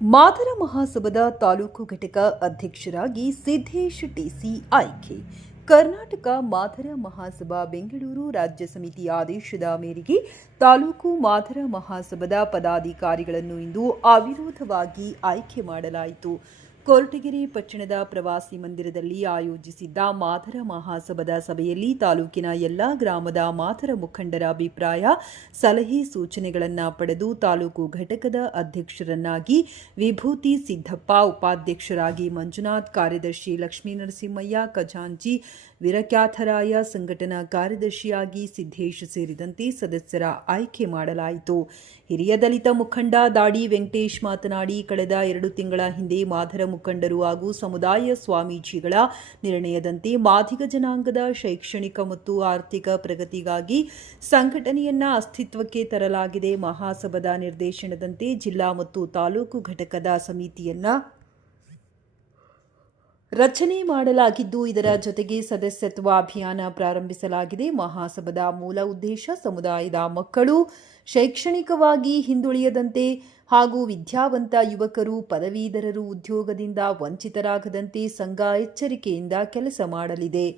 ಮಾದರ ಮಹಾಸಭಾದ ತಾಲೂಕು ಘಟಕ ಅಧ್ಯಕ್ಷರಾಗಿ ಸಿದ್ದೇಶ್ ಟಿಸಿ ಆಯ್ಕೆ. ಕರ್ನಾಟಕ ಮಾದರ ಮಹಾಸಭಾ ಬೆಂಗಳೂರು ರಾಜ್ಯ ಸಮಿತಿ ಆದೇಶದ ಮೇರೆಗೆ ತಾಲೂಕು ಮಾದರ ಮಹಾಸಭಾದ ಪದಾಧಿಕಾರಿಗಳನ್ನು ಇಂದು ಅವಿರೋಧವಾಗಿ ಆಯ್ಕೆ ಮಾಡಲಾಯಿತು. ಕೊರಟಗೆರೆ ಪಟ್ಟಣದ ಪ್ರವಾಸಿ ಮಂದಿರದಲ್ಲಿ ಆಯೋಜಿಸಿದ್ದ ಮಾದರ ಮಹಾಸಭಾದ ಸಭೆಯಲ್ಲಿ ತಾಲೂಕಿನ ಎಲ್ಲ ಗ್ರಾಮದ ಮಾದರ ಮುಖಂಡರ ಅಭಿಪ್ರಾಯ, ಸಲಹೆ, ಸೂಚನೆಗಳನ್ನು ಪಡೆದು ತಾಲೂಕು ಘಟಕದ ಅಧ್ಯಕ್ಷರನ್ನಾಗಿ ವಿಭೂತಿ ಸಿದ್ದಪ್ಪ, ಉಪಾಧ್ಯಕ್ಷರಾಗಿ ಮಂಜುನಾಥ್, ಕಾರ್ಯದರ್ಶಿ ಲಕ್ಷ್ಮೀನರಸಿಂಹಯ್ಯ, ಖಜಾಂಚಿ ವೀರಕ್ಯಾಥರಾಯ, ಸಂಘಟನಾ ಕಾರ್ಯದರ್ಶಿಯಾಗಿ ಸಿದ್ದೇಶ್ ಸೇರಿದಂತೆ ಸದಸ್ಯರ ಆಯ್ಕೆ ಮಾಡಲಾಯಿತು. ಹಿರಿಯ ದಲಿತ ಮುಖಂಡ ದಾಡಿ ವೆಂಕಟೇಶ್ ಮಾತನಾಡಿ, ಕಳೆದ 2 ತಿಂಗಳ ಹಿಂದೆ ಮಾದರ ಮುಖಂಡರು ಹಾಗೂ ಸಮುದಾಯ ಸ್ವಾಮೀಜಿಗಳ ನಿರ್ಣಯದಂತೆ ಮಾದಿಗ ಜನಾಂಗದ ಶೈಕ್ಷಣಿಕ ಮತ್ತು ಆರ್ಥಿಕ ಪ್ರಗತಿಗಾಗಿ ಸಂಘಟನೆಯನ್ನ ಅಸ್ತಿತ್ವಕ್ಕೆ ತರಲಾಗಿದೆ. ಮಹಾಸಭಾದ ನಿರ್ದೇಶನದಂತೆ ಜಿಲ್ಲಾ ಮತ್ತು ತಾಲೂಕು ಘಟಕದ ಸಮಿತಿಯನ್ನ ರಚನೆ ಮಾಡಲಾಗಿದ್ದು, ಇದರ ಜೊತೆಗೆ ಸದಸ್ಯತ್ವ ಅಭಿಯಾನ ಪ್ರಾರಂಭಿಸಲಾಗಿದೆ. ಮಹಾಸಭಾದ ಮೂಲ ಉದ್ದೇಶ ಸಮುದಾಯದ ಮಕ್ಕಳು ಶೈಕ್ಷಣಿಕವಾಗಿ ಹಿಂದುಳಿಯದಂತೆ ಹಾಗೂ ವಿದ್ಯಾವಂತ ಯುವಕರು, ಪದವೀಧರರು ಉದ್ಯೋಗದಿಂದ ವಂಚಿತರಾಗದಂತೆ ಸಂಘ ಎಚ್ಚರಿಕೆಯಿಂದ ಕೆಲಸ ಮಾಡಲಿದೆ.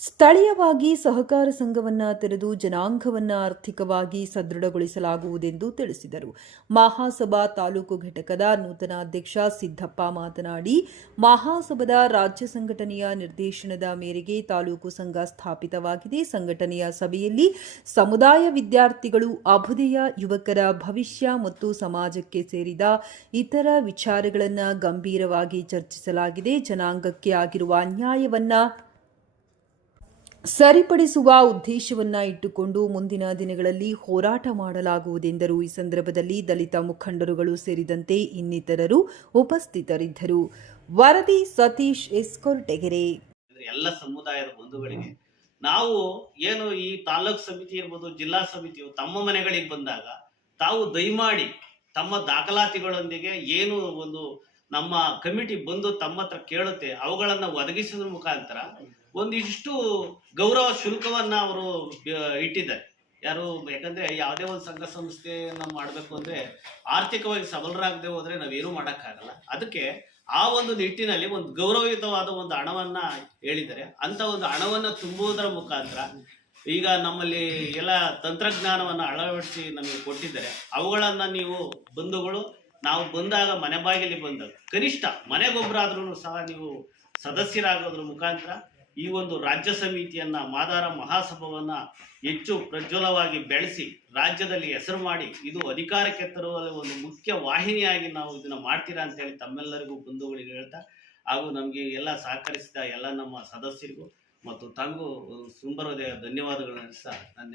ಸ್ಥಳೀಯವಾಗಿ ಸಹಕಾರ ಸಂಘವನ್ನು ತೆರೆದು ಜನಾಂಗವನ್ನು ಆರ್ಥಿಕವಾಗಿ ಸದೃಢಗೊಳಿಸಲಾಗುವುದೆಂದು ತಿಳಿಸಿದರು. ಮಹಾಸಭಾ ತಾಲೂಕು ಘಟಕದ ನೂತನ ಅಧ್ಯಕ್ಷ ಸಿದ್ದಪ್ಪ ಮಾತನಾಡಿ, ಮಹಾಸಭಾದ ರಾಜ್ಯ ಸಂಘಟನೆಯ ನಿರ್ದೇಶನದ ಮೇರೆಗೆ ತಾಲೂಕು ಸಂಘ ಸ್ಥಾಪಿತವಾಗಿದೆ. ಸಂಘಟನೆಯ ಸಭೆಯಲ್ಲಿ ಸಮುದಾಯ ವಿದ್ಯಾರ್ಥಿಗಳು, ಅಭ್ಯುದಯ ಯುವಕರ ಭವಿಷ್ಯ ಮತ್ತು ಸಮಾಜಕ್ಕೆ ಸೇರಿದ ಇತರ ವಿಚಾರಗಳನ್ನು ಗಂಭೀರವಾಗಿ ಚರ್ಚಿಸಲಾಗಿದೆ. ಜನಾಂಗಕ್ಕೆ ಆಗಿರುವ ಅನ್ಯಾಯವನ್ನು ಸರಿಪಡಿಸುವ ಉದ್ದೇಶವನ್ನು ಇಟ್ಟುಕೊಂಡು ಮುಂದಿನ ದಿನಗಳಲ್ಲಿ ಹೋರಾಟ ಮಾಡಲಾಗುವುದೆಂದರು. ಈ ಸಂದರ್ಭದಲ್ಲಿ ದಲಿತ ಮುಖಂಡರುಗಳು ಸೇರಿದಂತೆ ಇನ್ನಿತರರು ಉಪಸ್ಥಿತರಿದ್ದರು. ವರದಿ ಸತೀಶ್ ಎಸ್, ಕೊರಟಗೆರೆ. ಎಲ್ಲ ಸಮುದಾಯದ ಬಂಧುಗಳಿಗೆ ನಾವು ಏನು ಈ ತಾಲೂಕು ಸಮಿತಿ ಇರ್ಬೋದು, ಜಿಲ್ಲಾ ಸಮಿತಿಯು ತಮ್ಮ ಮನೆಗಳಿಗೆ ಬಂದಾಗ ತಾವು ದಯಮಾಡಿ ತಮ್ಮ ದಾಖಲಾತಿಗಳೊಂದಿಗೆ ಏನು ಒಂದು ನಮ್ಮ ಕಮಿಟಿ ಬಂದು ತಮ್ಮ ಹತ್ರ ಕೇಳುತ್ತೆ ಅವುಗಳನ್ನ ಒದಗಿಸೋದ್ರ ಮುಖಾಂತರ ಒಂದಿಷ್ಟು ಗೌರವ ಶುಲ್ಕವನ್ನ ಅವರು ಇಟ್ಟಿದ್ದಾರೆ. ಯಾರು, ಯಾಕಂದ್ರೆ ಯಾವುದೇ ಒಂದು ಸಂಘ ಸಂಸ್ಥೆಯನ್ನ ಮಾಡಬೇಕು ಅಂದ್ರೆ ಆರ್ಥಿಕವಾಗಿ ಸಬಲರಾಗದೆ ಹೋದ್ರೆ ನಾವೇನು ಮಾಡೋಕ್ಕಾಗಲ್ಲ. ಅದಕ್ಕೆ ಆ ಒಂದು ನಿಟ್ಟಿನಲ್ಲಿ ಒಂದು ಗೌರವಯುತವಾದ ಒಂದು ಹಣವನ್ನ ಹೇಳಿದ್ದಾರೆ. ಅಂತ ಒಂದು ಹಣವನ್ನ ತುಂಬುವುದರ ಮುಖಾಂತರ ಈಗ ನಮ್ಮಲ್ಲಿ ಎಲ್ಲ ತಂತ್ರಜ್ಞಾನವನ್ನ ಅಳವಡಿಸಿ ನಮಗೆ ಕೊಟ್ಟಿದ್ದಾರೆ. ಅವುಗಳನ್ನ ನೀವು ಬಂಧುಗಳು ನಾವು ಬಂದಾಗ ಮನೆ ಬಾಗಿಲಿಗೆ ಬಂದಾಗ ಕನಿಷ್ಠ ಮನೆಗೊಬ್ಬರಾದ್ರೂ ಸಹ ನೀವು ಸದಸ್ಯರಾಗೋದ್ರ ಮುಖಾಂತರ ಈ ಒಂದು ರಾಜ್ಯ ಸಮಿತಿಯನ್ನ ಮಾದಾರ ಮಹಾಸಭಾವನ್ನ ಹೆಚ್ಚು ಪ್ರಜ್ವಲವಾಗಿ ಬೆಳೆಸಿ ರಾಜ್ಯದಲ್ಲಿ ಹೆಸರು ಮಾಡಿ ಇದು ಅಧಿಕಾರಕ್ಕೆ ತರುವಲ್ಲಿ ಒಂದು ಮುಖ್ಯ ವಾಹಿನಿಯಾಗಿ ನಾವು ಇದನ್ನ ಮಾಡ್ತೀರಾ ಅಂತ ಹೇಳಿ ತಮ್ಮೆಲ್ಲರಿಗೂ ಬಂಧುಗಳಿಗೆ ಹೇಳ್ತಾ, ಹಾಗೂ ನಮಗೆ ಎಲ್ಲ ಸಹಕರಿಸಿದ ಎಲ್ಲ ನಮ್ಮ ಸದಸ್ಯರಿಗೂ ಮತ್ತು ತಮಗೂ ಸುಂದರವಾದ ಧನ್ಯವಾದಗಳನ್ನು ಸಹ ನನ್ನ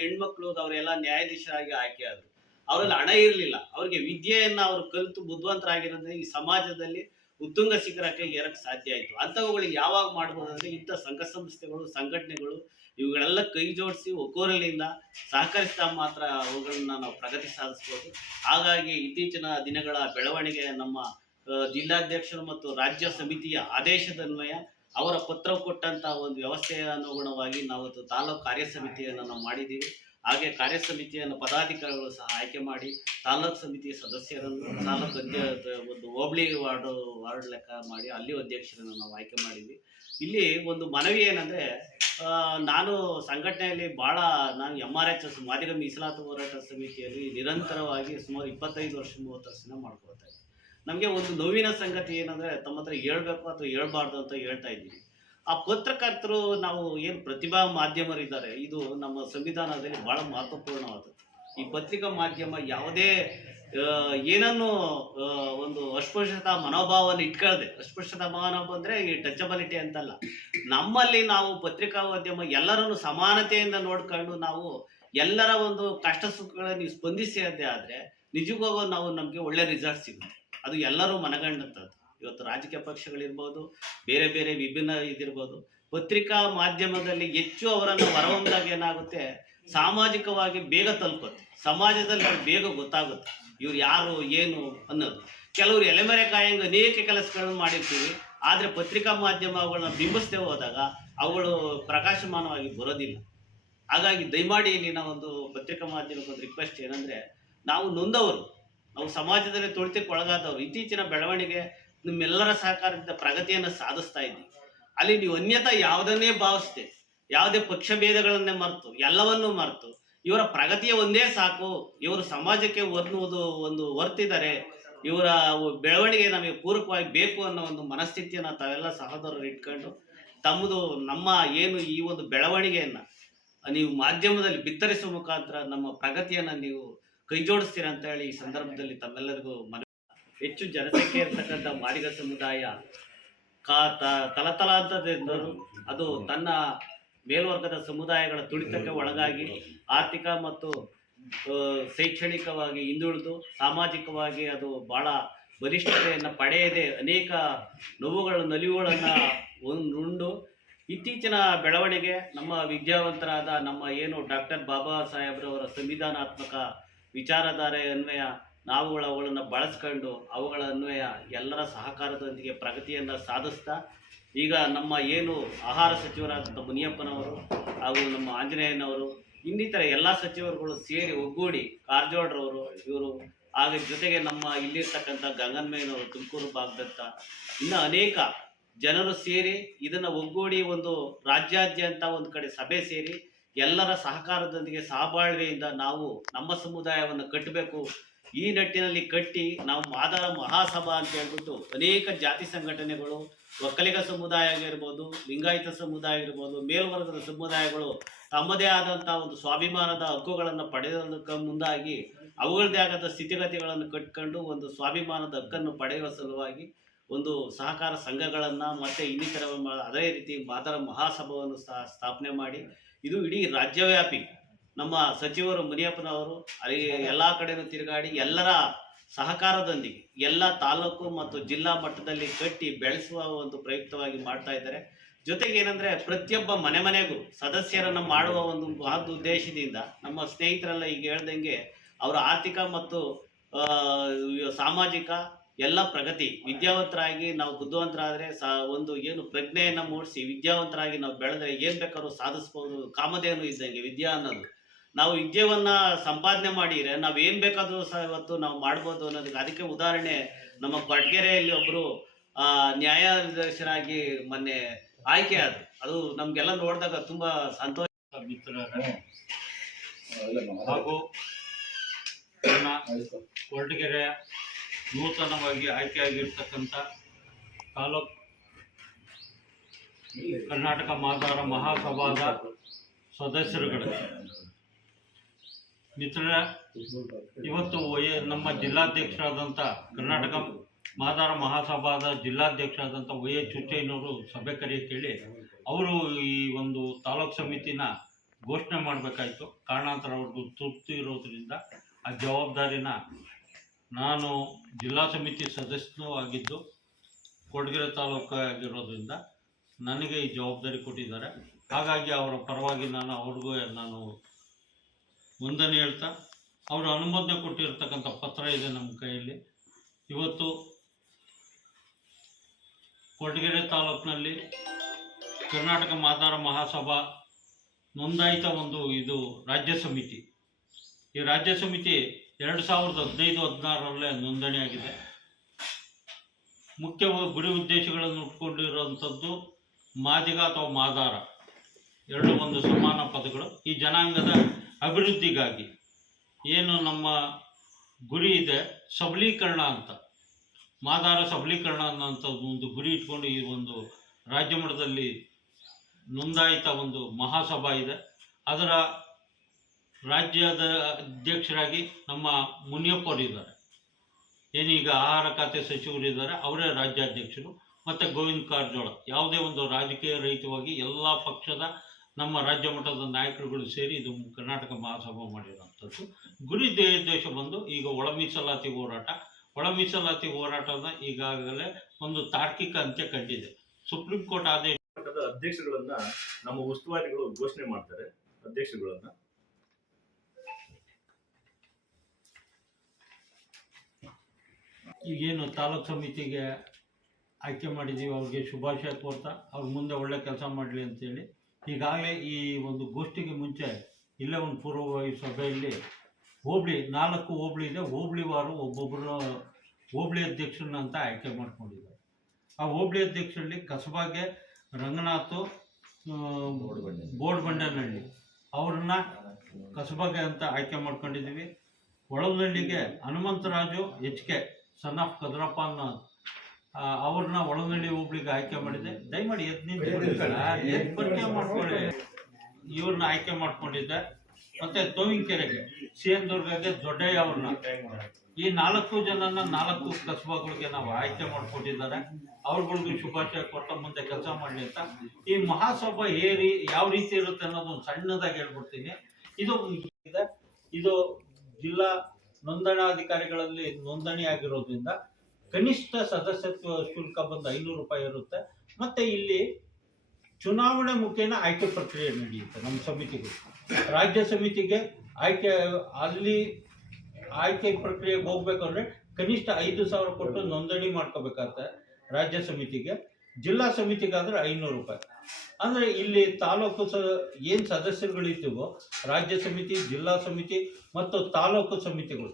ಹೆಣ್ಮಕ್ಳು ಅವರೆಲ್ಲ ನ್ಯಾಯಾಧೀಶರಾಗಿ ಆಯ್ಕೆ ಆದರು. ಅವರಲ್ಲಿ ಹಣ ಇರಲಿಲ್ಲ, ಅವ್ರಿಗೆ ವಿದ್ಯೆಯನ್ನ ಅವರು ಕಲಿತು ಬುದ್ಧಿವಂತರಾಗಿರೋದ್ರೆ ಈ ಸಮಾಜದಲ್ಲಿ ಉತ್ತುಂಗ ಶಿಖರಕ್ಕೆ ಏರಕ್ಕೆ ಸಾಧ್ಯ ಆಯಿತು. ಅಂಥವುಗಳಿಗೆ ಯಾವಾಗ ಮಾಡ್ಬೋದು ಅಂದರೆ ಇಂಥ ಸಂಘ ಸಂಸ್ಥೆಗಳು, ಸಂಘಟನೆಗಳು ಇವುಗಳೆಲ್ಲ ಕೈ ಜೋಡಿಸಿ ಒಕ್ಕೊರಲಿಂದ ಸಹಕರಿಸಿದ ಮಾತ್ರ ಅವುಗಳನ್ನ ನಾವು ಪ್ರಗತಿ ಸಾಧಿಸ್ಬೋದು. ಹಾಗಾಗಿ ಇತ್ತೀಚಿನ ದಿನಗಳ ಬೆಳವಣಿಗೆ ನಮ್ಮ ಜಿಲ್ಲಾಧ್ಯಕ್ಷರು ಮತ್ತು ರಾಜ್ಯ ಸಮಿತಿಯ ಆದೇಶದನ್ವಯ ಅವರ ಪತ್ರ ಕೊಟ್ಟಂತ ಒಂದು ವ್ಯವಸ್ಥೆಯ ಅನುಗುಣವಾಗಿ ನಾವು ತಾಲೂಕು ಕಾರ್ಯ ಸಮಿತಿಯನ್ನು ನಾವು ಮಾಡಿದ್ದೀವಿ. ಹಾಗೆ ಕಾರ್ಯ ಸಮಿತಿಯನ್ನು ಪದಾಧಿಕಾರಿಗಳು ಸಹ ಆಯ್ಕೆ ಮಾಡಿ ತಾಲೂಕು ಸಮಿತಿಯ ಸದಸ್ಯರನ್ನು ತಾಲೂಕು ಒಂದು ಹೋಬಳಿ ವಾರ್ಡ್ ಲೆಕ್ಕ ಮಾಡಿ ಅಲ್ಲಿ ಅಧ್ಯಕ್ಷರನ್ನು ನಾವು ಆಯ್ಕೆ ಮಾಡಿದ್ವಿ. ಇಲ್ಲಿ ಒಂದು ಮನವಿ ಏನಂದ್ರೆ, ನಾನು ಸಂಘಟನೆಯಲ್ಲಿ ನಾನು MRH ಮಾದಿಗ ಮೀಸಲಾತಿ ಹೋರಾಟ ಸಮಿತಿಯಲ್ಲಿ ನಿರಂತರವಾಗಿ ಸುಮಾರು 25 ವರ್ಷ 30 ವರ್ಷದಿಂದ ಮಾಡ್ಕೊಳ್ತಾ ಇದ್ದೀನಿ. ನಮಗೆ ಒಂದು ನೋವಿನ ಸಂಗತಿ ಏನಂದ್ರೆ, ತಮ್ಮ ಹತ್ರ ಹೇಳ್ಬೇಕು ಅಥವಾ ಹೇಳ್ಬಾರ್ದು ಅಂತ ಹೇಳ್ತಾ ಇದ್ದೀನಿ. ಆ ಪತ್ರಕರ್ತರು, ನಾವು ಏನು ಪ್ರತಿಭಾ ಮಾಧ್ಯಮರಿದ್ದಾರೆ, ಇದು ನಮ್ಮ ಸಂವಿಧಾನದಲ್ಲಿ ಬಹಳ ಮಹತ್ವಪೂರ್ಣವಾದದ್ದು. ಈ ಪತ್ರಿಕಾ ಮಾಧ್ಯಮ ಯಾವುದೇ ಏನನ್ನು ಒಂದು ಅಸ್ಪೃಶ್ಯತಾ ಮನೋಭಾವವನ್ನು ಇಟ್ಕೊಳ್ಳದೆ, ಅಸ್ಪೃಶ್ಯತಾ ಮನೋಭಾವ ಅಂದ್ರೆ ಈ ಟಚಬಿಲಿಟಿ ಅಂತಲ್ಲ, ನಮ್ಮಲ್ಲಿ ನಾವು ಪತ್ರಿಕಾ ಮಾಧ್ಯಮ ಎಲ್ಲರನ್ನು ಸಮಾನತೆಯಿಂದ ನೋಡ್ಕೊಂಡು ನಾವು ಎಲ್ಲರ ಒಂದು ಕಷ್ಟ ಸುಖಗಳನ್ನು ನೀವು ಸ್ಪಂದಿಸಿದ್ದೆ ಆದ್ರೆ ನಿಜವಾಗೂ ನಮಗೆ ಒಳ್ಳೆ ರಿಸಲ್ಟ್ ಸಿಗುತ್ತೆ. ಅದು ಎಲ್ಲರೂ ಮನಗಂಡಂಥದ್ದು. ಇವತ್ತು ರಾಜಕೀಯ ಪಕ್ಷಗಳಿರ್ಬೋದು, ಬೇರೆ ಬೇರೆ ವಿಭಿನ್ನ ಇದಿರ್ಬೋದು, ಪತ್ರಿಕಾ ಮಾಧ್ಯಮದಲ್ಲಿ ಹೆಚ್ಚು ಅವರನ್ನು ಹೊರಹೊಮ್ಮಿದಾಗ ಏನಾಗುತ್ತೆ, ಸಾಮಾಜಿಕವಾಗಿ ಬೇಗ ತಲುಪುತ್ತೆ, ಸಮಾಜದಲ್ಲಿ ಬೇಗ ಗೊತ್ತಾಗುತ್ತೆ ಇವ್ರು ಯಾರು ಏನು ಅನ್ನೋದು. ಕೆಲವರು ಎಲೆಮರೆ ಕಾಯಂಗ ಅನೇಕ ಕೆಲಸಗಳನ್ನು ಮಾಡಿರ್ತೀವಿ, ಆದರೆ ಪತ್ರಿಕಾ ಮಾಧ್ಯಮಗಳನ್ನ ಬಿಂಬಿಸದೆ ಹೋದಾಗ ಅವುಗಳು ಪ್ರಕಾಶಮಾನವಾಗಿ ಬರೋದಿಲ್ಲ. ಹಾಗಾಗಿ ದಯಮಾಡಿ ಇಲ್ಲಿ ನಾವು ಒಂದು ಪತ್ರಿಕಾ ಮಾಧ್ಯಮಕ್ಕೆ ಒಂದು ರಿಕ್ವೆಸ್ಟ್ ಏನಂದ್ರೆ, ನಾವು ನೊಂದವರು ನಾವು ಸಮಾಜದಲ್ಲಿ ತುಳಿತಕ್ಕೆ ಒಳಗಾದವರು. ಇತ್ತೀಚಿನ ಬೆಳವಣಿಗೆ ನಿಮ್ಮೆಲ್ಲರ ಸಹಕಾರದಿಂದ ಪ್ರಗತಿಯನ್ನು ಸಾಧಿಸ್ತಾ ಇದ್ದೀವಿ. ಅಲ್ಲಿ ನೀವು ಅನ್ಯತಾ ಯಾವುದನ್ನೇ ಭಾವಿಸ್ತೆ, ಯಾವುದೇ ಪಕ್ಷ ಭೇದಗಳನ್ನೇ ಮರೆತು, ಎಲ್ಲವನ್ನೂ ಮರೆತು ಇವರ ಪ್ರಗತಿಯ ಒಂದೇ ಸಾಕು, ಇವರು ಸಮಾಜಕ್ಕೆ ಒಂದು ವರ್ತಿದ್ದಾರೆ, ಇವರ ಬೆಳವಣಿಗೆ ನಮಗೆ ಪೂರಕವಾಗಿ ಬೇಕು ಅನ್ನೋ ಒಂದು ಮನಸ್ಥಿತಿಯನ್ನು ತಾವೆಲ್ಲ ಸಹೋದರರು ಇಟ್ಕೊಂಡು ತಮ್ಮದು ನಮ್ಮ ಏನು ಈ ಒಂದು ಬೆಳವಣಿಗೆಯನ್ನ ನೀವು ಮಾಧ್ಯಮದಲ್ಲಿ ಬಿತ್ತರಿಸುವ ಮುಖಾಂತರ ನಮ್ಮ ಪ್ರಗತಿಯನ್ನ ನೀವು ಕೈ ಜೋಡಿಸ್ತೀರ ಅಂತ ಹೇಳಿ ಈ ಸಂದರ್ಭದಲ್ಲಿ ತಮ್ಮೆಲ್ಲರಿಗೂ ಹೆಚ್ಚು ಜನಸಂಖ್ಯೆ ಇರ್ತಕ್ಕಂಥ ಮಾದಿಗ ಸಮುದಾಯ ತಲತಲಾಂತರದಿಂದಲೂ ಅದು ತನ್ನ ಮೇಲ್ವರ್ಗದ ಸಮುದಾಯಗಳ ತುಳಿತಕ್ಕೆ ಒಳಗಾಗಿ ಆರ್ಥಿಕ ಮತ್ತು ಶೈಕ್ಷಣಿಕವಾಗಿ ಹಿಂದುಳಿದು ಸಾಮಾಜಿಕವಾಗಿ ಅದು ಬಹಳ ಬಲಿಷ್ಠತೆಯನ್ನು ಪಡೆಯದೆ ಅನೇಕ ನಲಿವುಗಳನ್ನು ಉಂಡು ಇತ್ತೀಚಿನ ಬೆಳವಣಿಗೆ ನಮ್ಮ ವಿದ್ಯಾವಂತರಾದ ನಮ್ಮ ಏನು ಡಾಕ್ಟರ್ ಬಾಬಾ ಸಾಹೇಬ್ರವರ ಸಂವಿಧಾನಾತ್ಮಕ ವಿಚಾರಧಾರೆ ಅನ್ವಯ ಅವುಗಳನ್ನು ಬಳಸ್ಕೊಂಡು ಅವುಗಳ ಅನ್ವಯ ಎಲ್ಲರ ಸಹಕಾರದೊಂದಿಗೆ ಪ್ರಗತಿಯನ್ನು ಸಾಧಿಸ್ತಾ ಈಗ ನಮ್ಮ ಏನು ಆಹಾರ ಸಚಿವರಾದಂಥ ಮುನಿಯಪ್ಪನವರು ಹಾಗೂ ನಮ್ಮ ಆಂಜನೇಯನವರು ಇನ್ನಿತರ ಎಲ್ಲ ಸಚಿವರುಗಳು ಸೇರಿ ಒಗ್ಗೂಡಿ ಕಾರಜೋಳರವರು ಇವರು ಹಾಗೆ ಜೊತೆಗೆ ನಮ್ಮ ಇಲ್ಲಿರ್ತಕ್ಕಂಥ ಗಂಗನ್ಮೇನವರು ತುಮಕೂರು ಭಾಗದಂತ ಇನ್ನು ಅನೇಕ ಜನರು ಸೇರಿ ಇದನ್ನು ಒಗ್ಗೂಡಿ ಒಂದು ರಾಜ್ಯಾದ್ಯಂತ ಒಂದು ಕಡೆ ಸಭೆ ಸೇರಿ ಎಲ್ಲರ ಸಹಕಾರದೊಂದಿಗೆ ಸಹಬಾಳ್ವೆಯಿಂದ ನಾವು ನಮ್ಮ ಸಮುದಾಯವನ್ನು ಕಟ್ಟಬೇಕು. ಈ ನಿಟ್ಟಿನಲ್ಲಿ ಕಟ್ಟಿ ನಾವು ಮಾದಾರ ಮಹಾಸಭಾ ಅಂತ ಹೇಳ್ಬಿಟ್ಟು ಅನೇಕ ಜಾತಿ ಸಂಘಟನೆಗಳು, ಒಕ್ಕಲಿಗ ಸಮುದಾಯ ಆಗಿರ್ಬೋದು, ಲಿಂಗಾಯತ ಸಮುದಾಯ ಆಗಿರ್ಬೋದು, ಮೇಲ್ವರ್ಗದ ಸಮುದಾಯಗಳು ತಮ್ಮದೇ ಆದಂಥ ಒಂದು ಸ್ವಾಭಿಮಾನದ ಹಕ್ಕುಗಳನ್ನು ಪಡೆಯೋದಕ್ಕೆ ಮುಂದಾಗಿ ಅವುಗಳದೇ ಆದ ಸ್ಥಿತಿಗತಿಗಳನ್ನು ಕಟ್ಕೊಂಡು ಒಂದು ಸ್ವಾಭಿಮಾನದ ಹಕ್ಕನ್ನು ಪಡೆಯುವ ಸಲುವಾಗಿ ಒಂದು ಸಹಕಾರ ಸಂಘಗಳನ್ನು ಮತ್ತು ಇನ್ನಿತರ ಅದೇ ರೀತಿ ಮಾದಾರ ಮಹಾಸಭಾವನ್ನು ಸ್ಥಾಪನೆ ಮಾಡಿ ಇದು ಇಡೀ ರಾಜ್ಯವ್ಯಾಪಿ ನಮ್ಮ ಸಚಿವರು ಮುನಿಯಪ್ಪನವರು ಅಲ್ಲಿ ಎಲ್ಲ ಕಡೆನೂ ತಿರುಗಾಡಿ ಎಲ್ಲರ ಸಹಕಾರದೊಂದಿಗೆ ಎಲ್ಲ ತಾಲೂಕು ಮತ್ತು ಜಿಲ್ಲಾ ಮಟ್ಟದಲ್ಲಿ ಕಟ್ಟಿ ಬೆಳೆಸುವ ಒಂದು ಪ್ರಯುಕ್ತವಾಗಿ ಮಾಡ್ತಾ ಇದ್ದಾರೆ. ಜೊತೆಗೆ ಏನಂದರೆ ಪ್ರತಿಯೊಬ್ಬ ಮನೆಗೂ ಸದಸ್ಯರನ್ನು ಮಾಡುವ ಒಂದು ಮಹದ್ ಉದ್ದೇಶದಿಂದ ನಮ್ಮ ಸ್ನೇಹಿತರೆಲ್ಲ ಈಗ ಹೇಳ್ದಂಗೆ ಅವರ ಆರ್ಥಿಕ ಮತ್ತು ಸಾಮಾಜಿಕ ಎಲ್ಲ ಪ್ರಗತಿ ವಿದ್ಯಾವಂತರಾಗಿ ನಾವು ಬುದ್ಧಿವಂತರಾದರೆ ಒಂದು ಏನು ಪ್ರಜ್ಞೆಯನ್ನು ಮೂಡಿಸಿ ವಿದ್ಯಾವಂತರಾಗಿ ನಾವು ಬೆಳೆದ್ರೆ ಏನು ಬೇಕಾದ್ರೂ ಸಾಧಿಸ್ಬೋದು. ಕಾಮಧೇನು ಇದ್ದಂಗೆ ವಿದ್ಯಾ ಅನ್ನೋದು ನಾವು ವಿದ್ಯೆಯನ್ನು ಸಂಪಾದನೆ ಮಾಡಿದರೆ ನಾವು ಏನು ಬೇಕಾದರೂ ಸಹ ಇವತ್ತು ನಾವು ಮಾಡ್ಬೋದು ಅನ್ನೋದಕ್ಕೆ ಅದಕ್ಕೆ ಉದಾಹರಣೆ ನಮ್ಮ ಕೊರಟಗೆರೆಯಲ್ಲಿ ಒಬ್ಬರು ನ್ಯಾಯಾಧೀಶರಾಗಿ ಮೊನ್ನೆ ಆಯ್ಕೆ ಆದರು. ಅದು ನಮಗೆಲ್ಲ ನೋಡಿದಾಗ ತುಂಬ ಸಂತೋಷ. ಮಿತ್ರರೇ ಹಾಗೂ ಕೊರಟಗೆರೆ ನೂತನವಾಗಿ ಆಯ್ಕೆಯಾಗಿರ್ತಕ್ಕಂಥ ತಾಲೂಕು ಕರ್ನಾಟಕ ಮಾದಾರ ಮಹಾಸಭಾದ ಸದಸ್ಯರುಗಳು ಮಿತ್ರರ, ಇವತ್ತು ನಮ್ಮ ಜಿಲ್ಲಾಧ್ಯಕ್ಷರಾದಂಥ ಕರ್ನಾಟಕ ಮಾದಾರ ಮಹಾಸಭಾದ ಜಿಲ್ಲಾಧ್ಯಕ್ಷರಾದಂಥ ವೈ.ಎಚ್. ಹುಚ್ಚಯ್ಯನವರು ಸಭೆ ಕರೆಯಕ್ಕೆ ಹೇಳಿ ಅವರು ಈ ಒಂದು ತಾಲೂಕು ಸಮಿತಿನ ಘೋಷಣೆ ಮಾಡಬೇಕಾಯಿತು. ಕಾರಣಾಂತರ ಅವ್ರಿಗೂ ತೃಪ್ತಿ ಇರೋದ್ರಿಂದ ಆ ಜವಾಬ್ದಾರಿನ ನಾನು ಜಿಲ್ಲಾ ಸಮಿತಿ ಸದಸ್ಯನೂ ಆಗಿದ್ದು ಕೊರಟಗೆರೆ ತಾಲೂಕು ಆಗಿರೋದ್ರಿಂದ ನನಗೆ ಈ ಜವಾಬ್ದಾರಿ ಕೊಟ್ಟಿದ್ದಾರೆ. ಹಾಗಾಗಿ ಅವರ ಪರವಾಗಿ ಅವ್ರಿಗೂ ನಾನು ವಂದನೆ ಹೇಳ್ತಾ ಅವರು ಅನುಮೋದನೆ ಕೊಟ್ಟಿರ್ತಕ್ಕಂಥ ಪತ್ರ ಇದೆ ನಮ್ಮ ಕೈಯಲ್ಲಿ. ಇವತ್ತು ಕೊರಟಗೆರೆ ತಾಲೂಕಿನಲ್ಲಿ ಕರ್ನಾಟಕ ಮಾದಾರ ಮಹಾಸಭಾ ನೋಂದಾಯಿತ ಇದು ರಾಜ್ಯ ಸಮಿತಿ. ಈ ರಾಜ್ಯ ಸಮಿತಿ 2015-16 ನೋಂದಣಿಯಾಗಿದೆ. ಮುಖ್ಯ ಗುರಿ ಉದ್ದೇಶಗಳನ್ನು ಇಟ್ಕೊಂಡಿರುವಂಥದ್ದು ಮಾದಿಗ ಅಥವಾ ಮಾದಾರ ಎರಡು ಒಂದು ಸಮಾನ ಪದಗಳು. ಈ ಜನಾಂಗದ ಅಭಿವೃದ್ಧಿಗಾಗಿ ಏನು ನಮ್ಮ ಗುರಿ ಇದೆ, ಸಬಲೀಕರಣ ಅಂತ, ಮಾದಾರ ಸಬಲೀಕರಣ ಅನ್ನೋಂಥ ಒಂದು ಗುರಿ ಇಟ್ಕೊಂಡು ಈ ಒಂದು ರಾಜ್ಯ ಮಟ್ಟದಲ್ಲಿ ನೋಂದಾಯಿತ ಒಂದು ಮಹಾಸಭಾ ಇದೆ. ಅದರ ರಾಜ್ಯದ ಅಧ್ಯಕ್ಷರಾಗಿ ನಮ್ಮ ಮುನಿಯಪ್ಪರಿದ್ದಾರೆ, ಏನೀಗ ಆಹಾರ ಖಾತೆ ಸಚಿವರಿದ್ದಾರೆ, ಅವರೇ ರಾಜ್ಯಾಧ್ಯಕ್ಷರು. ಮತ್ತು ಗೋವಿಂದ ಕಾರಜೋಳ ಯಾವುದೇ ಒಂದು ರಾಜಕೀಯ ರಹಿತವಾಗಿ ಎಲ್ಲ ಪಕ್ಷದ ನಮ್ಮ ರಾಜ್ಯ ಮಟ್ಟದ ನಾಯಕರುಗಳು ಸೇರಿ ಇದು ಕರ್ನಾಟಕ ಮಹಾಸಭಾ ಮಾಡಿರುವಂಥದ್ದು. ಗುರಿ ದೇಶ ಬಂದು ಈಗ ಒಳ ಮೀಸಲಾತಿ ಹೋರಾಟದ ಈಗಾಗಲೇ ಒಂದು ತಾರ್ಕಿಕ ಅಂತ್ಯ ಕಂಡಿದೆ. ಸುಪ್ರೀಂ ಕೋರ್ಟ್ ಆದೇಶ ಅಧ್ಯಕ್ಷಗಳನ್ನ ನಮ್ಮ ಉಸ್ತುವಾರಿಗಳು ಘೋಷಣೆ ಮಾಡ್ತಾರೆ. ಅಧ್ಯಕ್ಷಗಳನ್ನ ಈಗೇನು ತಾಲೂಕು ಸಮಿತಿಗೆ ಆಯ್ಕೆ ಮಾಡಿದ್ದೀವಿ, ಅವ್ರಿಗೆ ಶುಭಾಶಯ ಕೋರ್ತಾ ಅವ್ರ ಮುಂದೆ ಒಳ್ಳೆ ಕೆಲಸ ಮಾಡಲಿ ಅಂತೇಳಿ ಈಗಾಗಲೇ ಈ ಒಂದು ಗೋಷ್ಠಿಗೆ ಮುಂಚೆ ಇಲ್ಲೇ ಒಂದು ಪೂರ್ವಭಾವಿ ಸಭೆಯಲ್ಲಿ ಹೋಬಳಿ 4 ಹೋಬಳಿ ಇದೆ. ಹೋಬಳಿವಾರು ಒಬ್ಬೊಬ್ಬರು ಹೋಬಳಿ ಅಧ್ಯಕ್ಷರನ್ನ ಅಂತ ಆಯ್ಕೆ ಮಾಡ್ಕೊಂಡಿದ್ದಾರೆ. ಆ ಹೋಬಳಿ ಅಧ್ಯಕ್ಷರಲ್ಲಿ ಕಸಬಾಗೆ ರಂಗನಾಥ್ ಬೋರ್ಡ್ಬಂಡನಹಳ್ಳಿ ಅವ್ರನ್ನ ಕಸಬಾಗೆ ಅಂತ ಆಯ್ಕೆ ಮಾಡ್ಕೊಂಡಿದ್ದೀವಿ. ಒಳಗನಹಳ್ಳಿಗೆ ಹನುಮಂತರಾಜು HK ಸನ್ ಆಫ್ ಕದ್ರಪ್ಪ ಅನ್ನೋ ಅವ್ರನ್ನ ಒಳಗನಹಳ್ಳಿ ಹೋಬಳಿಗೆ ಆಯ್ಕೆ ಮಾಡಿದೆ. ದಯಮಾಡಿ ಪರಿಚಯ ಮಾಡ್ಕೊಳ್ಳಿ. ಇವ್ರನ್ನ ಆಯ್ಕೆ ಮಾಡ್ಕೊಂಡಿದ್ದೆ. ಮತ್ತೆ ತೋವಿನಕೆರೆಗೆ CN ದುರ್ಗಗೆ ದೊಡ್ಡಯ್ಯ ಅವ್ರನ್ನ, ಈ 4 ಜನನ 4 ಕಸಬಾಗಳಿಗೆ ನಾವು ಆಯ್ಕೆ ಮಾಡಿಕೊಟ್ಟಿದ್ದಾರೆ. ಅವ್ರಗಳಿಗೂ ಶುಭಾಶಯ ಕೊಟ್ಟ ಮುಂದೆ ಕೆಲಸ ಮಾಡಲಿ ಅಂತ. ಈ ಮಹಾಸಭಾ ಯಾವ ರೀತಿ ಇರುತ್ತೆ ಅನ್ನೋದೊಂದು ಸಣ್ಣದಾಗಿ ಹೇಳ್ಬಿಡ್ತೀನಿ. ಇದು ಜಿಲ್ಲಾ ನೋಂದಣಾಧಿಕಾರಿಗಳಲ್ಲಿ ನೋಂದಣಿ ಆಗಿರೋದ್ರಿಂದ ಕನಿಷ್ಠ ಸದಸ್ಯತ್ವ ಶುಲ್ಕ ಬಂದು 500 ರೂಪಾಯಿ ಇರುತ್ತೆ. ಮತ್ತೆ ಇಲ್ಲಿ ಚುನಾವಣೆ ಮುಖೇನ ಆಯ್ಕೆ ಪ್ರಕ್ರಿಯೆ ನಡೆಯುತ್ತೆ. ನಮ್ಮ ಸಮಿತಿಗೆ, ರಾಜ್ಯ ಸಮಿತಿಗೆ ಆಯ್ಕೆ ಪ್ರಕ್ರಿಯೆಗೆ ಹೋಗ್ಬೇಕಂದ್ರೆ ಕನಿಷ್ಠ 5,000 ಕೊಟ್ಟು ನೋಂದಣಿ ಮಾಡ್ಕೋಬೇಕಾಗತ್ತೆ ರಾಜ್ಯ ಸಮಿತಿಗೆ. ಜಿಲ್ಲಾ ಸಮಿತಿಗಾದ್ರೆ 500 ರೂಪಾಯಿ. ಅಂದರೆ ಇಲ್ಲಿ ತಾಲೂಕು ಏನು ಸದಸ್ಯರುಗಳಿದ್ದೀವೋ ರಾಜ್ಯ ಸಮಿತಿ, ಜಿಲ್ಲಾ ಸಮಿತಿ ಮತ್ತು ತಾಲೂಕು ಸಮಿತಿಗಳು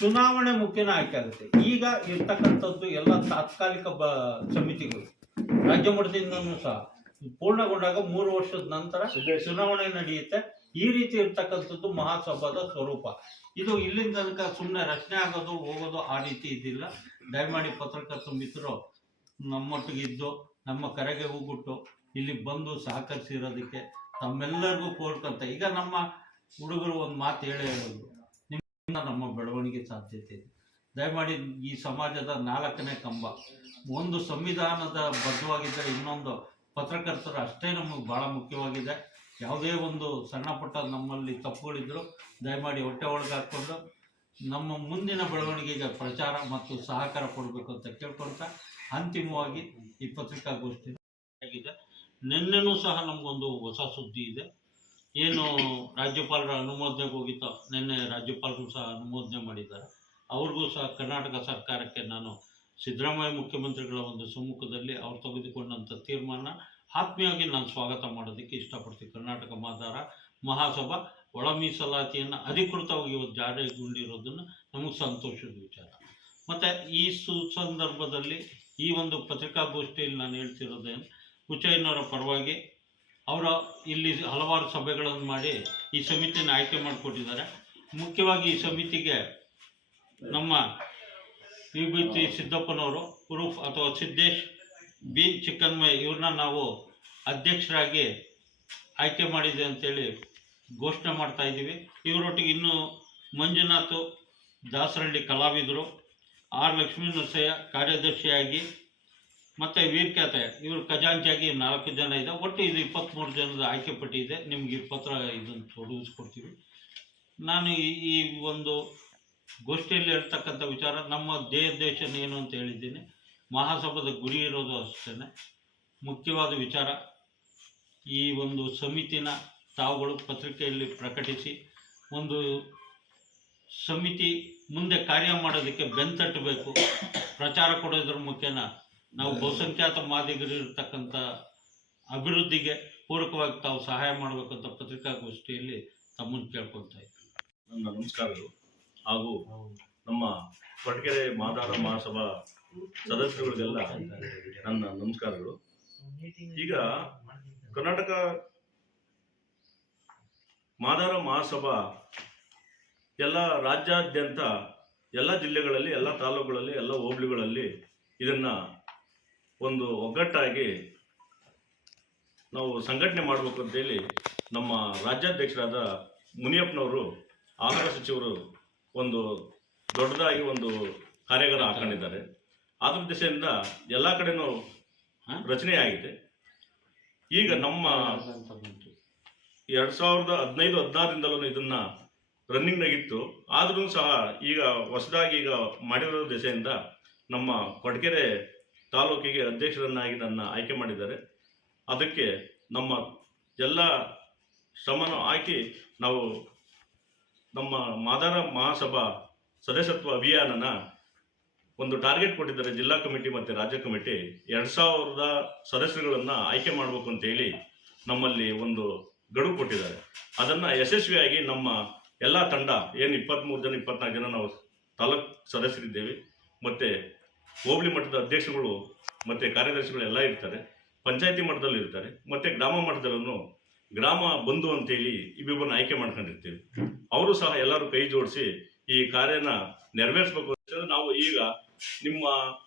ಚುನಾವಣೆ ಮುಖೇನ ಆಯ್ಕೆ ಆಗುತ್ತೆ. ಈಗ ಇರ್ತಕ್ಕಂಥದ್ದು ಎಲ್ಲ ತಾತ್ಕಾಲಿಕ ಸಮಿತಿಗಳು ರಾಜ್ಯ ಮಟ್ಟದಿಂದನೂ ಸಹ ಪೂರ್ಣಗೊಂಡಾಗ 3 ವರ್ಷದ ನಂತರ ಚುನಾವಣೆ ನಡೆಯುತ್ತೆ. ಈ ರೀತಿ ಇರ್ತಕ್ಕಂಥದ್ದು ಮಹಾಸಭಾದ ಸ್ವರೂಪ. ಇದು ಇಲ್ಲಿಂದ ತನಕ ಸುಮ್ಮನೆ ರಚನೆ ಆಗೋದು ಹೋಗೋದು ಆ ರೀತಿ ಇದ್ದಿಲ್ಲ. ದಯಮಾಡಿ ಪತ್ರಕರ್ತ ಮಿತ್ರರು ನಮ್ಮೊಟ್ಟಿಗೆ ಇದ್ದು ನಮ್ಮ ಕರೆಗೆ ಹೋಗ್ಬಿಟ್ಟು ಇಲ್ಲಿ ಬಂದು ಸಹಕರಿಸಿರೋದಕ್ಕೆ ತಮ್ಮೆಲ್ಲರಿಗೂ ಕೋರ್ಕಂತ. ಈಗ ನಮ್ಮ ಹುಡುಗರು ಒಂದು ಮಾತು ಹೇಳೋದು, ನಿಮ್ಮಿಂದ ನಮ್ಮ ಬೆಳವಣಿಗೆ ಸಾಧ್ಯತೆ ಇದೆ. ದಯಮಾಡಿ ಈ ಸಮಾಜದ 4ನೇ ಕಂಬ, ಒಂದು ಸಂವಿಧಾನದ ಬದ್ಧವಾಗಿದ್ದರೆ ಇನ್ನೊಂದು ಪತ್ರಕರ್ತರು ಅಷ್ಟೇ ನಮಗೆ ಭಾಳ ಮುಖ್ಯವಾಗಿದೆ. ಯಾವುದೇ ಒಂದು ಸಣ್ಣ ಪುಟ್ಟ ನಮ್ಮಲ್ಲಿ ತಪ್ಪುಗಳಿದ್ರು ದಯಮಾಡಿ ಹೊಟ್ಟೆ ಒಳಗೆ ಹಾಕ್ಕೊಂಡು ನಮ್ಮ ಮುಂದಿನ ಬೆಳವಣಿಗೆಗೆ ಪ್ರಚಾರ ಮತ್ತು ಸಹಕಾರ ಕೊಡಬೇಕು ಅಂತ ಕೇಳ್ಕೊಳ್ತಾ ಅಂತಿಮವಾಗಿ ಈ ಪತ್ರಿಕಾಗೋಷ್ಠಿ ಆಗಿದೆ. ನಿನ್ನೆನೂ ಸಹ ನಮಗೊಂದು ಹೊಸ ಸುದ್ದಿ ಇದೆ. ಏನು ರಾಜ್ಯಪಾಲರ ಅನುಮೋದನೆಗೆ ಹೋಗಿತ್ತೋ, ನಿನ್ನೆ ರಾಜ್ಯಪಾಲರು ಸಹ ಅನುಮೋದನೆ ಮಾಡಿದ್ದಾರೆ. ಅವ್ರಿಗೂ ಸಹ ಕರ್ನಾಟಕ ಸರ್ಕಾರಕ್ಕೆ ನಾನು ಸಿದ್ದರಾಮಯ್ಯ ಮುಖ್ಯಮಂತ್ರಿಗಳ ಒಂದು ಸಮ್ಮುಖದಲ್ಲಿ ಅವ್ರು ತೆಗೆದುಕೊಂಡಂಥ ತೀರ್ಮಾನ ಆತ್ಮೀಯವಾಗಿ ನಾನು ಸ್ವಾಗತ ಮಾಡೋದಕ್ಕೆ ಇಷ್ಟಪಡ್ತೀನಿ. ಕರ್ನಾಟಕ ಮಹಾಸಭಾ ಒಳ ಮೀಸಲಾತಿಯನ್ನು ಅಧಿಕೃತವಾಗಿ ಇವತ್ತು ಜಾರಿಗೊಂಡಿರೋದನ್ನು ನಮಗೆ ಸಂತೋಷದ ವಿಚಾರ. ಮತ್ತು ಈ ಸಂದರ್ಭದಲ್ಲಿ ಈ ಒಂದು ಪತ್ರಿಕಾಗೋಷ್ಠಿಯಲ್ಲಿ ನಾನು ಹೇಳ್ತಿರೋದೇನು, ಹುಚ್ಚಯ್ಯನವರ ಪರವಾಗಿ ಅವರ ಇಲ್ಲಿ ಹಲವಾರು ಸಭೆಗಳನ್ನು ಮಾಡಿ ಈ ಸಮಿತಿಯನ್ನು ಆಯ್ಕೆ ಮಾಡಿಕೊಟ್ಟಿದ್ದಾರೆ. ಮುಖ್ಯವಾಗಿ ಈ ಸಮಿತಿಗೆ ನಮ್ಮ ವಿಭೂತಿ ಸಿದ್ದಪ್ಪನವರು ಉರುಫ್ ಅಥವಾ ಸಿದ್ದೇಶ್ ಬಿ ಚಿಕ್ಕನ್ಮಯ್ ಇವ್ರನ್ನ ನಾವು ಅಧ್ಯಕ್ಷರಾಗಿ ಆಯ್ಕೆ ಮಾಡಿದೆ ಅಂತೇಳಿ ಘೋಷಣೆ ಮಾಡ್ತಾ ಇದ್ದೀವಿ. ಇವರೊಟ್ಟಿಗೆ ಇನ್ನೂ ಮಂಜುನಾಥ್ ದಾಸರಳ್ಳಿ ಕಲಾವಿದರು, ಆರ್ ಲಕ್ಷ್ಮೀ ನರಸಯ್ಯ ಕಾರ್ಯದರ್ಶಿಯಾಗಿ, ಮತ್ತು ವೀರ್ಖ್ಯಾತೆ ಇವರು ಖಜಾಂಚಿಯಾಗಿ 4 ಜನ ಇದೆ. ಒಟ್ಟು ಇದು 23 ಜನದ ಆಯ್ಕೆ ಪಟ್ಟಿ ಇದೆ. ನಿಮ್ಗೆ ಈ ಪತ್ರ ಇದನ್ನು ತೊಡಗಿಸ್ಕೊಡ್ತೀವಿ. ನಾನು ಈ ಒಂದು ಗೋಷ್ಠಿಯಲ್ಲಿ ಹೇಳ್ತಕ್ಕಂಥ ವಿಚಾರ, ನಮ್ಮ ದೇಶ ಏನು ಅಂತ ಹೇಳಿದ್ದೀನಿ. ಮಹಾಸಭಾದ ಗುರಿ ಇರೋದು ಅಷ್ಟೇ. ಮುಖ್ಯವಾದ ವಿಚಾರ, ಈ ಒಂದು ಸಮಿತಿನ ತಾವುಗಳು ಪತ್ರಿಕೆಯಲ್ಲಿ ಪ್ರಕಟಿಸಿ ಒಂದು ಸಮಿತಿ ಮುಂದೆ ಕಾರ್ಯ ಮಾಡೋದಕ್ಕೆ ಬೆಂತಟ್ಟಬೇಕು, ಪ್ರಚಾರ ಕೊಡೋದ್ರ ಮುಖೇನ ನಾವು ಬಹುಸಂಖ್ಯಾತ ಮಾದಿಗರು ಇರತಕ್ಕಂಥ ಅಭಿವೃದ್ಧಿಗೆ ಪೂರಕವಾಗಿ ತಾವು ಸಹಾಯ ಮಾಡಬೇಕಂತ ಪತ್ರಿಕಾಗೋಷ್ಠಿಯಲ್ಲಿ ತಮ್ಮನ್ನು ಕೇಳ್ಕೊಳ್ತಾ ಇದ್ದೀನಿ. ನನ್ನ ನಮಸ್ಕಾರಗಳು ಹಾಗೂ ನಮ್ಮ ಕೊರಟಗೆರೆ ಮಾದಾರ ಮಹಾಸಭಾ ಸದಸ್ಯರುಗಳಿಗೆಲ್ಲ ನನ್ನ ನಮಸ್ಕಾರಗಳು. ಈಗ ಕರ್ನಾಟಕ ಮಾದಾರ ಮಹಾಸಭಾ ಎಲ್ಲ ರಾಜ್ಯಾದ್ಯಂತ ಎಲ್ಲ ಜಿಲ್ಲೆಗಳಲ್ಲಿ, ಎಲ್ಲ ತಾಲೂಕುಗಳಲ್ಲಿ, ಎಲ್ಲ ಹೋಬಳಿಗಳಲ್ಲಿ ಇದನ್ನು ಒಂದು ಒಗ್ಗಟ್ಟಾಗಿ ನಾವು ಸಂಘಟನೆ ಮಾಡಬೇಕು ಅಂತೇಳಿ ನಮ್ಮ ರಾಜ್ಯಾಧ್ಯಕ್ಷರಾದ ಮುನಿಯಪ್ಪನವರು, ಆಹಾರ ಸಚಿವರು ಒಂದು ದೊಡ್ಡದಾಗಿ ಒಂದು ಕಾರ್ಯಾಗಾರ ಹಾಕೊಂಡಿದ್ದಾರೆ. ಅದ್ರ ದಿಸೆಯಿಂದ ಎಲ್ಲ ಕಡೆನೂ ರಚನೆಯಾಗಿದೆ. ಈಗ ನಮ್ಮ 2015-16ರಿಂದಲೂ ಇದನ್ನ ರನ್ನಿಂಗ್ನಾಗಿತ್ತು. ಆದ್ರೂ ಸಹ ಈಗ ಹೊಸದಾಗಿ ಈಗ ಮಾಡಿರೋ ದಿಸೆಯಿಂದ ನಮ್ಮ ಕೊರಟಗೆರೆ ತಾಲೂಕಿಗೆ ಅಧ್ಯಕ್ಷರನ್ನಾಗಿ ನನ್ನ ಆಯ್ಕೆ ಮಾಡಿದ್ದಾರೆ. ಅದಕ್ಕೆ ನಮ್ಮ ಎಲ್ಲ ಶ್ರಮನ ಹಾಕಿ ನಾವು ನಮ್ಮ ಮಾದಾರ ಮಹಾಸಭಾ ಸದಸ್ಯತ್ವ ಅಭಿಯಾನನ ಒಂದು ಟಾರ್ಗೆಟ್ ಕೊಟ್ಟಿದ್ದಾರೆ ಜಿಲ್ಲಾ ಕಮಿಟಿ ಮತ್ತು ರಾಜ್ಯ ಕಮಿಟಿ. 2000 ಸದಸ್ಯರುಗಳನ್ನು ಆಯ್ಕೆ ಮಾಡಬೇಕು ಅಂತೇಳಿ ನಮ್ಮಲ್ಲಿ ಒಂದು ಗಡುವು ಕೊಟ್ಟಿದ್ದಾರೆ. ಅದನ್ನು ಯಶಸ್ವಿಯಾಗಿ ನಮ್ಮ ಎಲ್ಲ ತಂಡ ಏನು 23 ಜನ 24 ಜನ ನಾವು ತಾಲೂಕು ಸದಸ್ಯರಿದ್ದೇವೆ. ಮತ್ತು ಹೋಬಳಿ ಮಟ್ಟದ ಅಧ್ಯಕ್ಷರುಗಳು ಮತ್ತು ಕಾರ್ಯದರ್ಶಿಗಳು ಎಲ್ಲ ಇರ್ತಾರೆ, ಪಂಚಾಯತಿ ಮಟ್ಟದಲ್ಲಿ ಇರ್ತಾರೆ, ಮತ್ತು ಗ್ರಾಮ ಮಟ್ಟದಲ್ಲೂ ಗ್ರಾಮ ಬಂಧು ಅಂತೇಳಿ ಇಬ್ಬರನ್ನ ಆಯ್ಕೆ ಮಾಡ್ಕೊಂಡಿರ್ತೀವಿ. ಅವರು ಸಹ ಎಲ್ಲರೂ ಕೈ ಜೋಡಿಸಿ ಈ ಕಾರ್ಯನ ನೆರವೇರಿಸಬೇಕು ಅಂತ ನಾವು ಈಗ ನಿಮ್ಮ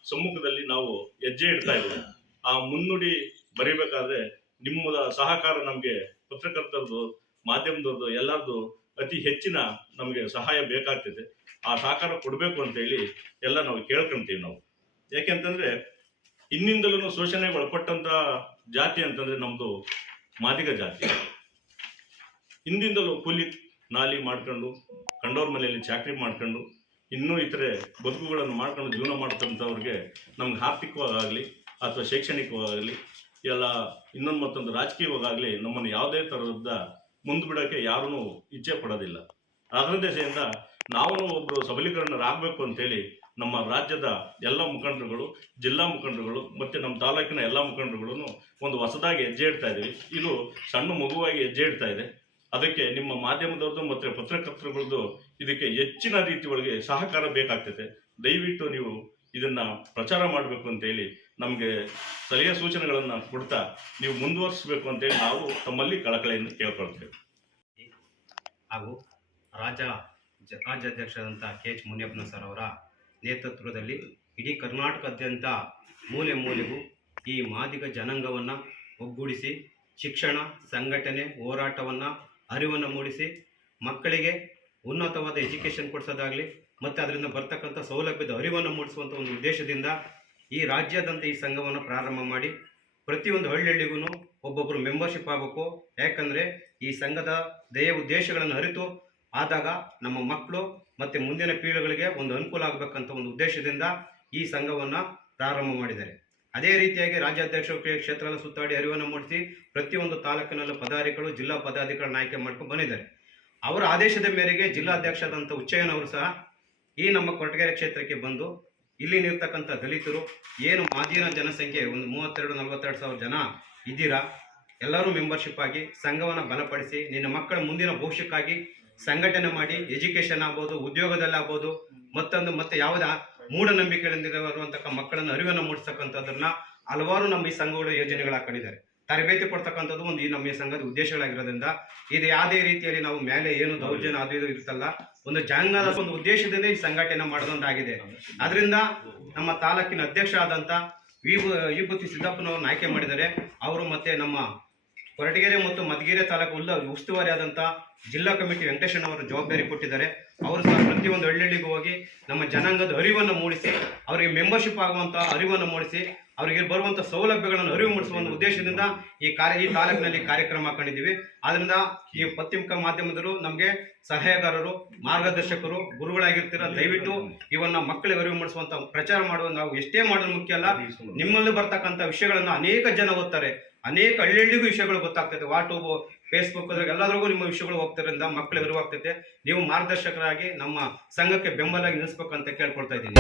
ಸಮ್ಮುಖದಲ್ಲಿ ನಾವು ಹೆಜ್ಜೆ ಇಡ್ತಾ ಇದ್ದೀವಿ. ಆ ಮುನ್ನುಡಿ ಬರೀಬೇಕಾದ್ರೆ ನಿಮ್ಮ ಸಹಕಾರ ನಮಗೆ ಪತ್ರಕರ್ತರದ್ದು, ಮಾಧ್ಯಮದವ್ರದ್ದು, ಎಲ್ಲರದ್ದು ಅತಿ ಹೆಚ್ಚಿನ ನಮಗೆ ಸಹಾಯ ಬೇಕಾಗ್ತದೆ. ಆ ಸಹಕಾರ ಕೊಡಬೇಕು ಅಂತೇಳಿ ಎಲ್ಲ ನಾವು ಕೇಳ್ಕೊಂತೀವಿ. ನಾವು ಯಾಕೆಂತಂದ್ರೆ ಇನ್ನಿಂದಲೂ ಶೋಷಣೆಗೆ ಒಳಪಟ್ಟಂತ ಜಾತಿ ಅಂತಂದ್ರೆ ನಮ್ದು ಮಾದಿಗ ಜಾತಿ. ಹಿಂದಿಂದಲೂ ಕೂಲಿ ನಾಲಿ ಮಾಡ್ಕೊಂಡು, ಕಂಡೋರ್ ಮನೆಯಲ್ಲಿ ಚಾಕ್ರಿ ಮಾಡ್ಕೊಂಡು, ಇನ್ನೂ ಇತರೆ ಬದುಕುಗಳನ್ನು ಮಾಡ್ಕೊಂಡು ಜೀವನ ಮಾಡ್ತಂಥವ್ರಿಗೆ ನಮ್ಗೆ ಆರ್ಥಿಕವಾಗಲಿ ಅಥವಾ ಶೈಕ್ಷಣಿಕವಾಗಲಿ ಎಲ್ಲ ಇನ್ನೊಂದು ಮತ್ತೊಂದು ರಾಜಕೀಯವಾಗಲಿ ನಮ್ಮನ್ನು ಯಾವುದೇ ಥರದ ಮುಂದೆ ಬಿಡೋಕ್ಕೆ ಯಾರೂ ಇಚ್ಛೆ ಪಡೋದಿಲ್ಲ. ಅದರ ದೆಸೆಯಿಂದ ನಾವು ಒಬ್ಬರು ಸಬಲೀಕರಣರಾಗಬೇಕು ಅಂತೇಳಿ ನಮ್ಮ ರಾಜ್ಯದ ಎಲ್ಲ ಮುಖಂಡರುಗಳು, ಜಿಲ್ಲಾ ಮುಖಂಡರುಗಳು ಮತ್ತು ನಮ್ಮ ತಾಲೂಕಿನ ಎಲ್ಲ ಮುಖಂಡರುಗಳು ಒಂದು ಹೊಸದಾಗಿ ಹೆಜ್ಜೆ ಇಡ್ತಾ ಇದ್ದೀವಿ. ಇದು ಸಣ್ಣ ಮಗುವಾಗಿ ಹೆಜ್ಜೆ ಇಡ್ತಾ ಇದೆ. ಅದಕ್ಕೆ ನಿಮ್ಮ ಮಾಧ್ಯಮದವ್ರದ್ದು ಮತ್ತು ಪತ್ರಕರ್ತರುಗಳದ್ದು ಇದಕ್ಕೆ ಹೆಚ್ಚಿನ ರೀತಿ ಒಳಗೆ ಸಹಕಾರ ಬೇಕಾಗ್ತದೆ. ದಯವಿಟ್ಟು ನೀವು ಇದನ್ನು ಪ್ರಚಾರ ಮಾಡಬೇಕು ಅಂತೇಳಿ ನಮಗೆ ಸಲಹೆ ಸೂಚನೆಗಳನ್ನು ಕೊಡ್ತಾ ನೀವು ಮುಂದುವರಿಸಬೇಕು ಅಂತೇಳಿ ನಾವು ತಮ್ಮಲ್ಲಿ ಕಳಕಳಿಯಿಂದ ಕೇಳ್ಕೊಳ್ತೇವೆ. ಹಾಗೂ ರಾಜ್ಯಾಧ್ಯಕ್ಷರಾದಂಥ KH ಮುನಿಯಪ್ಪನ ಸರ್ ಅವರ ನೇತೃತ್ವದಲ್ಲಿ ಇಡೀ ಕರ್ನಾಟಕದಾದ್ಯಂತ ಮೂಲೆ ಮೂಲೆಗೂ ಈ ಮಾದಿಗ ಜನಾಂಗವನ್ನು ಒಗ್ಗೂಡಿಸಿ ಶಿಕ್ಷಣ, ಸಂಘಟನೆ, ಹೋರಾಟವನ್ನು, ಅರಿವನ್ನು ಮೂಡಿಸಿ ಮಕ್ಕಳಿಗೆ ಉನ್ನತವಾದ ಎಜುಕೇಷನ್ ಕೊಡಿಸೋದಾಗಲಿ ಮತ್ತು ಅದರಿಂದ ಬರ್ತಕ್ಕಂಥ ಸೌಲಭ್ಯದ ಅರಿವನ್ನು ಮೂಡಿಸುವಂಥ ಒಂದು ಉದ್ದೇಶದಿಂದ ಈ ರಾಜ್ಯಾದ್ಯಂತ ಈ ಸಂಘವನ್ನು ಪ್ರಾರಂಭ ಮಾಡಿ ಪ್ರತಿಯೊಂದು ಹಳ್ಳಿಗೂ ಒಬ್ಬೊಬ್ಬರು ಮೆಂಬರ್ಶಿಪ್ ಆಗಬೇಕು. ಯಾಕಂದರೆ ಈ ಸಂಘದ ಧ್ಯೇಯ ಉದ್ದೇಶಗಳನ್ನು ಅರಿತು ಆದಾಗ ನಮ್ಮ ಮಕ್ಕಳು ಮತ್ತು ಮುಂದಿನ ಪೀಳಿಗೆಗಳಿಗೆ ಒಂದು ಅನುಕೂಲ ಆಗಬೇಕಂತ ಒಂದು ಉದ್ದೇಶದಿಂದ ಈ ಸಂಘವನ್ನು ಪ್ರಾರಂಭ ಮಾಡಿದ್ದಾರೆ. ಅದೇ ರೀತಿಯಾಗಿ ರಾಜ್ಯಾಧ್ಯಕ್ಷರು ಕ್ಷೇತ್ರದ ಸುತ್ತಾಡಿ ಅರಿವನ್ನು ಮೂಡಿಸಿ ಪ್ರತಿಯೊಂದು ತಾಲೂಕಿನಲ್ಲೂ ಪದಾಧಿಕಾರಿಗಳು, ಜಿಲ್ಲಾ ಪದಾಧಿಕಾರಿಗಳನ್ನ ಆಯ್ಕೆ ಮಾಡ್ಕೊಂಡು ಬಂದಿದ್ದಾರೆ. ಅವರ ಆದೇಶದ ಮೇರೆಗೆ ಜಿಲ್ಲಾಧ್ಯಕ್ಷರಾದಂಥ ಹುಚ್ಚಯ್ಯನವರು ಸಹ ಈ ನಮ್ಮ ಕೊರಟಗೆರೆ ಕ್ಷೇತ್ರಕ್ಕೆ ಬಂದು ಇಲ್ಲಿನಿರ್ತಕ್ಕಂಥ ದಲಿತರು ಏನು ಮಾದಿನ ಜನಸಂಖ್ಯೆ ಒಂದು 32-42 ಸಾವಿರ ಜನ ಇದ್ದೀರಾ, ಎಲ್ಲರೂ ಮೆಂಬರ್ಶಿಪ್ ಆಗಿ ಸಂಘವನ್ನು ಬಲಪಡಿಸಿ ನಿನ್ನ ಮಕ್ಕಳ ಮುಂದಿನ ಭವಿಷ್ಯಕ್ಕಾಗಿ ಸಂಘಟನೆ ಮಾಡಿ ಎಜುಕೇಷನ್ ಆಗ್ಬೋದು, ಉದ್ಯೋಗದಲ್ಲಾಗ್ಬೋದು, ಮತ್ತೆ ಯಾವುದೇ ಮೂಢನಂಬಿಕೆಗಳಿಂದಿರುವಂತಹ ಮಕ್ಕಳನ್ನು ಅರಿವನ್ನು ಮೂಡಿಸ್ತಕ್ಕಂಥದ್ದನ್ನ ಹಲವಾರು ನಮ್ಮ ಈ ಸಂಘಗಳು ಯೋಜನೆಗಳು ಹಾಕೊಂಡಿದ್ದಾರೆ. ತರಬೇತಿ ಕೊಡ್ತಕ್ಕಂಥದ್ದು ಒಂದು ಈ ನಮ್ಮ ಈ ಸಂಘದ ಉದ್ದೇಶಗಳಾಗಿರೋದ್ರಿಂದ ಇದು ಯಾವುದೇ ರೀತಿಯಲ್ಲಿ ನಾವು ಮೇಲೆ ಏನು ದೌರ್ಜನ್ಯ ಅದು ಇದು ಇರ್ತಲ್ಲ, ಒಂದು ಜನಾಂಗದ ಒಂದು ಉದ್ದೇಶದಿಂದ ಈ ಸಂಘಟನೆ ಮಾಡೋದೊಂದಾಗಿದೆ. ಅದರಿಂದ ನಮ್ಮ ತಾಲೂಕಿನ ಅಧ್ಯಕ್ಷ ಆದಂಥ ವಿಭೂತಿ ಸಿದ್ದಪ್ಪನವ್ರನ್ನ ಆಯ್ಕೆ ಮಾಡಿದ್ದಾರೆ. ಅವರು ಮತ್ತೆ ನಮ್ಮ ಕೊರಟಗೆರೆ ಮತ್ತು ಮಧುಗಿರಿ ತಾಲೂಕು ಉಸ್ತುವಾರಿ ಆದಂಥ ಜಿಲ್ಲಾ ಕಮಿಟಿ ವೆಂಕಟೇಶಣ್ಣವರು ಜವಾಬ್ದಾರಿ ಕೊಟ್ಟಿದ್ದಾರೆ. ಅವರು ಸಹ ಪ್ರತಿಯೊಂದು ಹಳ್ಳಿಗೂ ಹೋಗಿ ನಮ್ಮ ಜನಾಂಗದ ಅರಿವನ್ನು ಮೂಡಿಸಿ ಅವರಿಗೆ ಮೆಂಬರ್ಶಿಪ್ ಆಗುವಂಥ ಅರಿವನ್ನು ಮೂಡಿಸಿ ಅವರಿಗೆ ಬರುವಂಥ ಸೌಲಭ್ಯಗಳನ್ನು ಅರಿವು ಮೂಡಿಸುವ ಒಂದು ಉದ್ದೇಶದಿಂದ ಈ ತಾಲೂಕಿನಲ್ಲಿ ಕಾರ್ಯಕ್ರಮ ಹಾಕೊಂಡಿದ್ದೀವಿ. ಆದ್ದರಿಂದ ಈ ಪತ್ರಿಕಾ ಮಾಧ್ಯಮದವರು ನಮಗೆ ಸಹಾಯಗಾರರು, ಮಾರ್ಗದರ್ಶಕರು, ಗುರುಗಳಾಗಿರ್ತೀರ. ದಯವಿಟ್ಟು ಇವನ್ನ ಮಕ್ಕಳಿಗೆ ಅರಿವು ಮೂಡಿಸುವಂಥ ಪ್ರಚಾರ ಮಾಡುವ ನಾವು ಎಷ್ಟೇ ಮಾಡೋದು ಮುಖ್ಯ ಅಲ್ಲ, ನಿಮ್ಮಲ್ಲಿ ಬರ್ತಕ್ಕಂಥ ವಿಷಯಗಳನ್ನು ಅನೇಕ ಜನ ಓದ್ತಾರೆ, ಅನೇಕ ಹಳ್ಳಿಗೂ ವಿಷಯಗಳು ಗೊತ್ತಾಗ್ತದೆ. ವಾಟ್ಸಪ್, ಫೇಸ್ಬುಕ್ ಎಲ್ಲದ್ರಿಗೂ ನಿಮ್ಮ ವಿಷಯಗಳು ಹೋಗ್ತಿರೋದ್ರಿಂದ ಮಕ್ಕಳಿಗೆ ಅರಿವಾಗ್ತೈತೆ. ನೀವು ಮಾರ್ಗದರ್ಶಕರಾಗಿ ನಮ್ಮ ಸಂಘಕ್ಕೆ ಬೆಂಬಲಾಗಿ ನಿಲ್ಲಿಸ್ಬೇಕಂತ ಕೇಳ್ಕೊಳ್ತಾ ಇದ್ದೀನಿ.